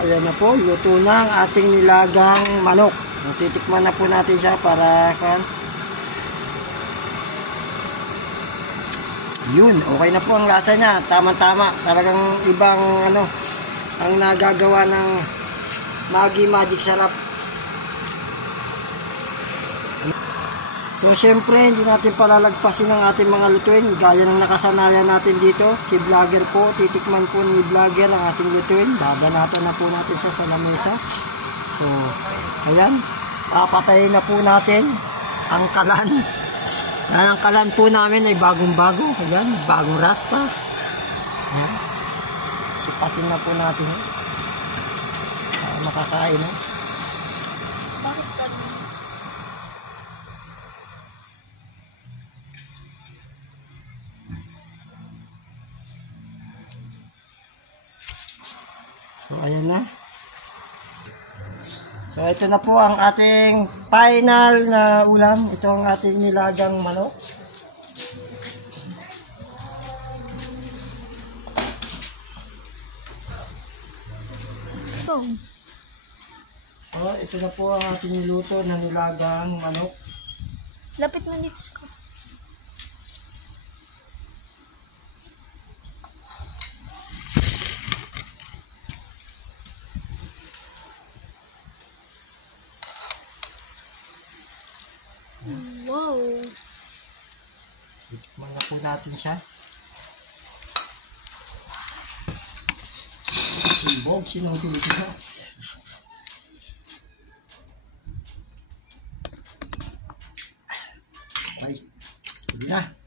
ayan na po, luto na ang ating nilagang manok. Titikman na po natin siya para kan. Yun, okay na po ang lasa niya. Tama-tama. Talagang ibang ano ang nagagawa ng Maggi Magic Sarap. So, syempre, hindi natin palalagpasin ang ating mga lutuin. Gaya ng nakasanayan natin dito. Si vlogger po, titikman po ni vlogger ang ating lutuin. Babanatan na po natin siya sa lamesa. So, ayan. Papatayin na po natin ang kalan. Ang kalan po namin ay bagong-bago. Ayan, bagong raspa. Ayan. Sipatin na po natin. Para makakain. Bakit ka? So, ayan na. So, ito na po ang ating final na ulam. Ito ang ating nilagang manok. Oh. So, ito na po ang ating niluto na nilagang manok. Lapit mo dito sa kamay. Wow. Tikman na po natin siya. Sibog, sinong Pilipinas. Ay, sige na.